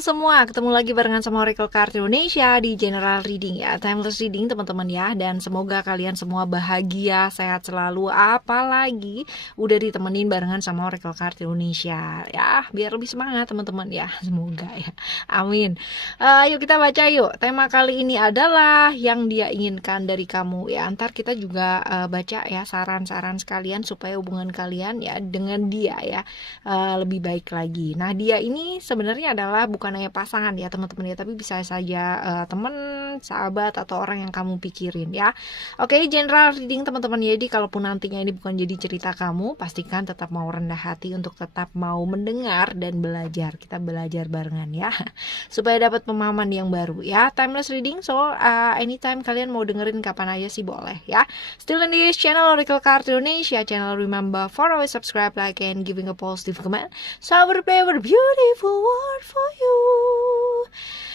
semua, ketemu lagi barengan sama Oracle Card Indonesia di General Reading ya, Timeless Reading teman-teman ya. Dan semoga kalian semua bahagia, sehat selalu, apalagi udah ditemenin barengan sama Oracle Card Indonesia ya, biar lebih semangat teman-teman ya, semoga ya, amin. Yuk kita baca yuk. Tema kali ini adalah yang dia inginkan dari kamu ya. Ntar kita juga baca ya saran-saran sekalian supaya hubungan kalian ya dengan dia ya lebih baik lagi. Nah, dia ini sebenarnya adalah bukan hanya pasangan ya teman-teman ya, tapi bisa saja teman, sahabat, atau orang yang kamu pikirin ya. Oke, general reading teman-teman ya. Jadi kalaupun nantinya ini bukan jadi cerita kamu, pastikan tetap mau rendah hati untuk tetap mau mendengar dan belajar. Kita belajar barengan ya, supaya dapat pemahaman yang baru ya. Timeless reading, so anytime kalian mau dengerin kapan aja sih boleh ya. Still in this channel Oracle Card Indonesia channel, remember for always subscribe, like, and giving a positive comment. So I will prepare a beautiful word for you.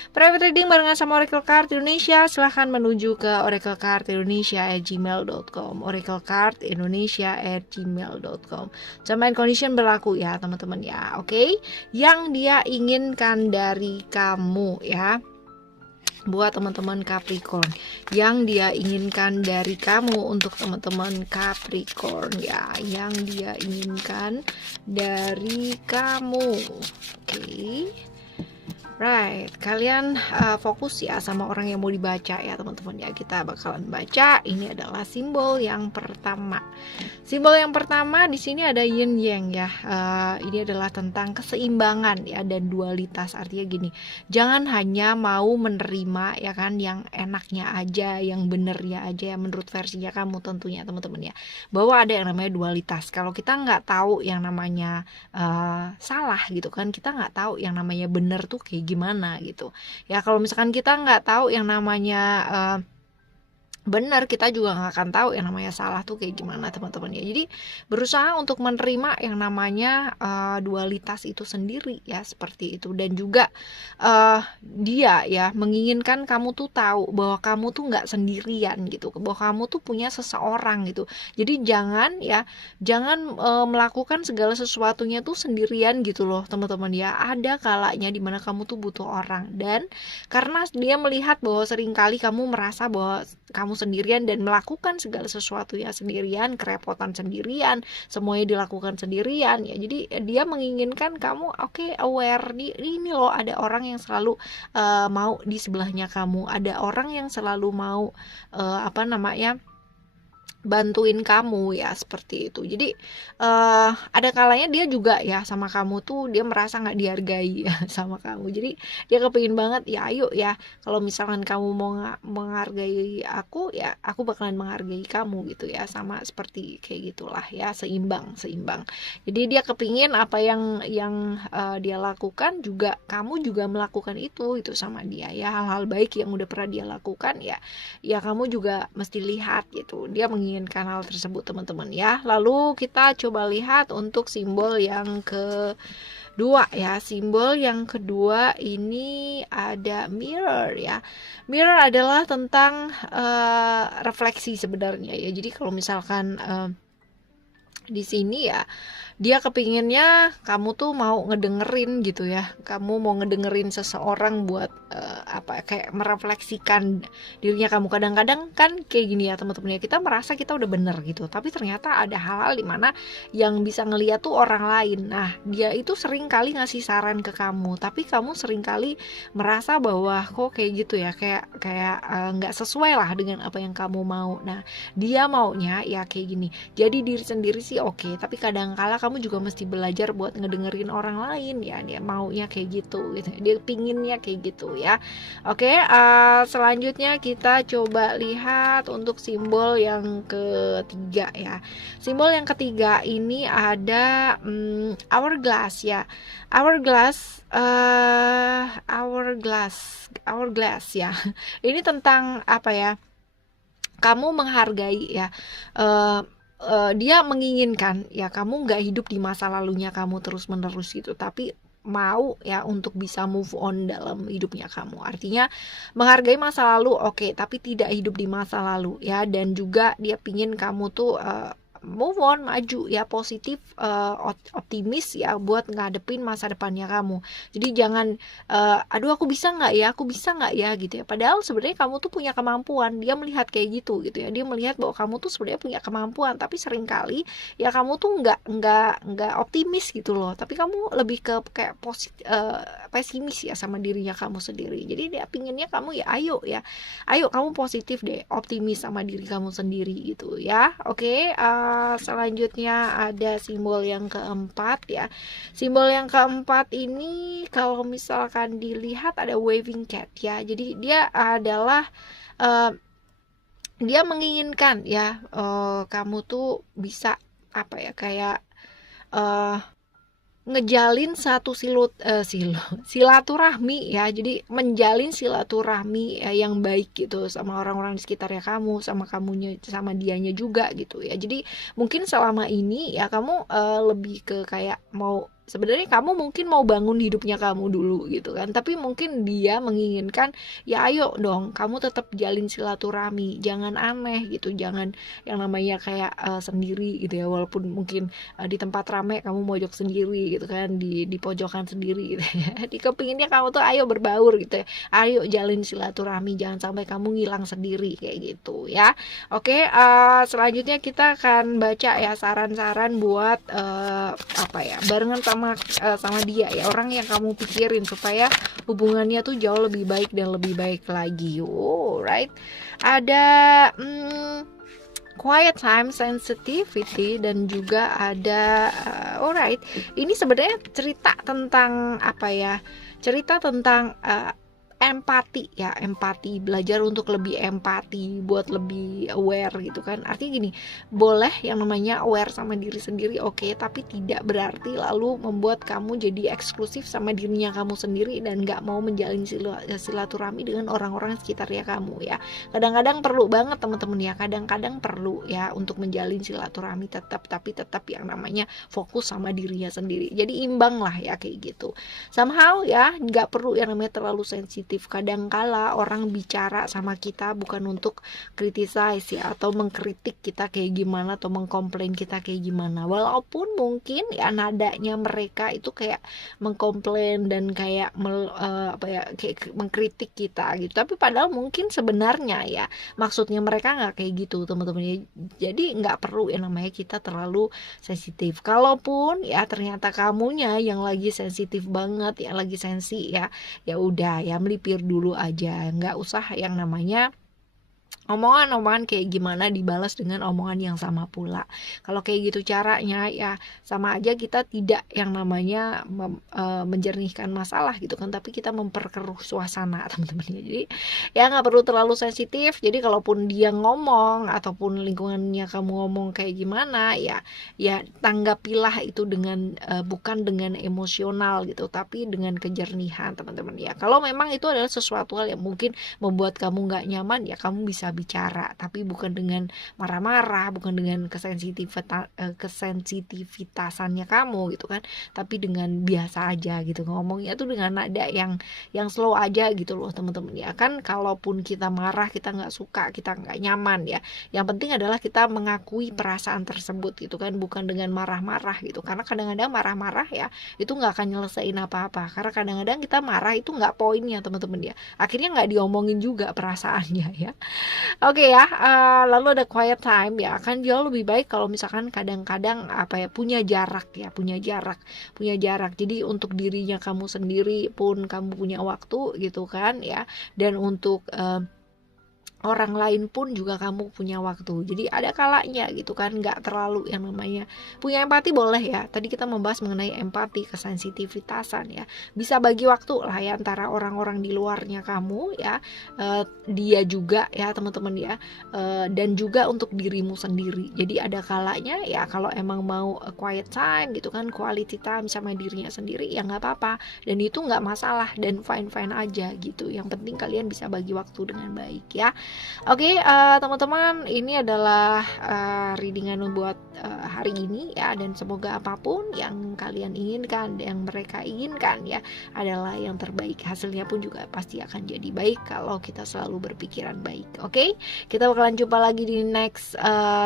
Private reading barengan sama Oracle Card Indonesia, silahkan menuju ke oraclecardindonesia@gmail.com, oraclecardindonesia@gmail.com. Terms and condition berlaku ya teman-teman ya, oke? Yang dia inginkan dari kamu ya, buat teman-teman Capricorn, yang dia inginkan dari kamu untuk teman-teman Capricorn ya, yang dia inginkan dari kamu. Oke. Right, kalian fokus ya sama orang yang mau dibaca ya teman-teman ya. Kita bakalan baca. Ini adalah simbol yang pertama. Simbol yang pertama di sini ada yin yang ya. Ini adalah tentang keseimbangan ya dan dualitas. Artinya gini, jangan hanya mau menerima ya kan yang enaknya aja, yang benernya aja, yang menurut versinya kamu tentunya teman-teman ya. Bahwa ada yang namanya dualitas. Kalau kita nggak tahu yang namanya salah gitu kan, kita nggak tahu yang namanya bener tuh kayak gimana gitu ya. Kalau misalkan kita nggak tahu yang namanya benar, kita juga nggak akan tahu yang namanya salah tuh kayak gimana teman-teman ya. Jadi berusaha untuk menerima yang namanya dualitas itu sendiri ya, seperti itu. Dan juga dia ya menginginkan kamu tuh tahu bahwa kamu tuh nggak sendirian gitu, bahwa kamu tuh punya seseorang gitu. Jadi jangan melakukan segala sesuatunya tuh sendirian gitu loh teman-teman ya. Ada kalanya dimana kamu tuh butuh orang, dan karena dia melihat bahwa seringkali kamu merasa bahwa kamu sendirian dan melakukan segala sesuatu ya sendirian, kerepotan sendirian, semuanya dilakukan sendirian ya. Jadi dia menginginkan kamu aware ini loh, ada orang yang selalu mau di sebelahnya kamu, ada orang yang selalu mau bantuin kamu ya, seperti itu. Jadi ada kalanya dia juga ya sama kamu tuh dia merasa nggak dihargai ya sama kamu. Jadi dia kepingin banget ya, ayo ya, kalau misalkan kamu mau menghargai aku ya, aku bakalan menghargai kamu gitu ya, sama seperti kayak gitulah ya, seimbang. Jadi dia kepingin apa yang dia lakukan juga kamu juga melakukan itu sama dia ya. Hal-hal baik yang udah pernah dia lakukan ya kamu juga mesti lihat gitu. Dia menginginkan hal tersebut teman-teman ya. Lalu kita coba lihat untuk simbol yang kedua ya. Simbol yang kedua ini ada mirror ya. Mirror adalah tentang refleksi sebenarnya ya. Jadi kalau misalkan di sini ya, dia kepinginnya kamu tuh mau ngedengerin gitu ya, kamu mau ngedengerin seseorang buat kayak merefleksikan dirinya kamu. Kadang-kadang kan kayak gini ya teman-teman ya, kita merasa kita udah bener gitu, tapi ternyata ada hal-hal dimana yang bisa ngeliat tuh orang lain. Nah, dia itu sering kali ngasih saran ke kamu, tapi kamu sering kali merasa bahwa kok kayak gitu ya, kayak nggak sesuai lah dengan apa yang kamu mau. Nah, dia maunya ya kayak gini, jadi diri sendiri sih oke, tapi kadang-kala kamu juga mesti belajar buat ngedengerin orang lain ya. Dia maunya kayak gitu, dia pinginnya kayak gitu ya. Oke, selanjutnya kita coba lihat untuk simbol yang ketiga ya. Simbol yang ketiga ini ada hourglass ya. Hourglass ya. Ini tentang apa ya? Kamu menghargai ya. Dia menginginkan ya kamu nggak hidup di masa lalunya kamu terus menerus gitu, tapi mau ya untuk bisa move on dalam hidupnya kamu. Artinya menghargai masa lalu oke, tapi tidak hidup di masa lalu ya. Dan juga dia pingin kamu tuh move on, maju ya, positif, optimis ya buat ngadepin masa depannya kamu. Jadi jangan aduh aku bisa nggak ya gitu ya, padahal sebenarnya kamu tuh punya kemampuan. Dia melihat kayak gitu ya, dia melihat bahwa kamu tuh sebenarnya punya kemampuan, tapi seringkali ya kamu tuh nggak optimis gitu loh, tapi kamu lebih ke kayak pesimis ya sama dirinya kamu sendiri. Jadi dia pinginnya kamu ya ayo kamu positif deh, optimis sama diri kamu sendiri gitu ya. Oke, selanjutnya ada simbol yang keempat ya. Simbol yang keempat ini kalau misalkan dilihat ada waving cat ya, jadi dia adalah dia menginginkan ya kamu tuh bisa apa ya, kayak ngejalin satu silaturahmi ya. Jadi menjalin silaturahmi ya, yang baik gitu sama orang-orang di sekitarnya kamu, sama kamunya, sama dianya juga gitu ya. Jadi mungkin selama ini ya kamu lebih ke kayak mau, sebenarnya kamu mungkin mau bangun hidupnya kamu dulu gitu kan, tapi mungkin dia menginginkan ya ayo dong kamu tetap jalin silaturahmi, jangan aneh gitu, jangan yang namanya kayak sendiri gitu ya, walaupun mungkin di tempat rame kamu mojok sendiri gitu kan, di pojokan sendiri gitu ya. Di kepinginnya kamu tuh ayo berbaur gitu ya, ayo jalin silaturahmi, jangan sampai kamu ngilang sendiri kayak gitu ya. Oke, selanjutnya kita akan baca ya saran-saran buat apa ya, barengan sama dia ya, orang yang kamu pikirin supaya hubungannya tuh jauh lebih baik dan lebih baik lagi. Alright, ada quiet time, sensitivity, dan juga ada alright, ini sebenarnya cerita tentang apa ya, cerita tentang empati ya, empati, belajar untuk lebih empati, buat lebih aware gitu kan. Artinya gini, boleh yang namanya aware sama diri sendiri, oke, tapi tidak berarti lalu membuat kamu jadi eksklusif sama dirinya kamu sendiri dan gak mau menjalin silaturahmi dengan orang-orang sekitarnya kamu ya. Kadang-kadang perlu banget teman-teman ya, kadang-kadang perlu ya untuk menjalin silaturahmi tetap, tapi tetap yang namanya fokus sama dirinya sendiri. Jadi imbang lah ya kayak gitu. Somehow ya, gak perlu yang namanya terlalu sensitif. Kadangkala orang bicara sama kita bukan untuk criticize ya, atau mengkritik kita kayak gimana, atau mengkomplain kita kayak gimana, walaupun mungkin ya nadanya mereka itu kayak mengkomplain dan kayak kayak mengkritik kita gitu, tapi padahal mungkin sebenarnya ya maksudnya mereka nggak kayak gitu teman-teman ya. Jadi nggak perlu yang namanya kita terlalu sensitif. Kalaupun ya ternyata kamunya yang lagi sensitif banget ya, lagi sensi ya, ya udah ya melipir dulu aja, nggak usah yang namanya omongan-omongan kayak gimana dibalas dengan omongan yang sama pula. Kalau kayak gitu caranya ya sama aja kita tidak yang namanya menjernihkan masalah gitu kan, tapi kita memperkeruh suasana teman-teman ya. Jadi ya nggak perlu terlalu sensitif. Jadi kalaupun dia ngomong ataupun lingkungannya kamu ngomong kayak gimana ya tanggapilah itu dengan bukan dengan emosional gitu, tapi dengan kejernihan teman-teman ya. Kalau memang itu adalah sesuatu hal yang mungkin membuat kamu nggak nyaman ya kamu bisa bicara, tapi bukan dengan marah-marah, bukan dengan kesensitivitasannya kamu gitu kan, tapi dengan biasa aja gitu, ngomongnya tuh dengan nada yang slow aja gitu loh teman-teman ya. Kan kalaupun kita marah, kita nggak suka, kita nggak nyaman ya, yang penting adalah kita mengakui perasaan tersebut gitu kan, bukan dengan marah-marah gitu. Karena kadang-kadang marah-marah ya itu nggak akan nyelesain apa-apa, karena kadang-kadang kita marah itu nggak poinnya teman-teman ya, akhirnya nggak diomongin juga perasaannya ya. Oke ya, lalu ada quiet time ya, akan jauh lebih baik kalau misalkan kadang-kadang apa ya, punya jarak. Jadi untuk dirinya kamu sendiri pun kamu punya waktu gitu kan ya, dan untuk orang lain pun juga kamu punya waktu. Jadi ada kalanya gitu kan, nggak terlalu yang namanya punya empati boleh ya. Tadi kita membahas mengenai empati, kesensitivitasan ya. Bisa bagi waktu lah ya antara orang-orang di luarnya kamu ya, dia juga ya teman-teman ya, dan juga untuk dirimu sendiri. Jadi ada kalanya ya kalau emang mau quiet time gitu kan, quality time sama dirinya sendiri ya nggak apa-apa, dan itu nggak masalah dan fine-fine aja gitu. Yang penting kalian bisa bagi waktu dengan baik ya. Oke, teman-teman, ini adalah readingan buat hari ini ya, dan semoga apapun yang kalian inginkan, yang mereka inginkan ya, adalah yang terbaik. Hasilnya pun juga pasti akan jadi baik kalau kita selalu berpikiran baik. Oke, kita bakalan jumpa lagi di next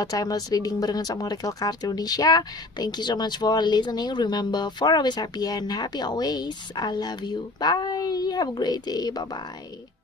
timeless reading barengan sama Oracle Card Indonesia. Thank you so much for listening. Remember, for always happy and happy always. I love you. Bye. Have a great day. Bye bye.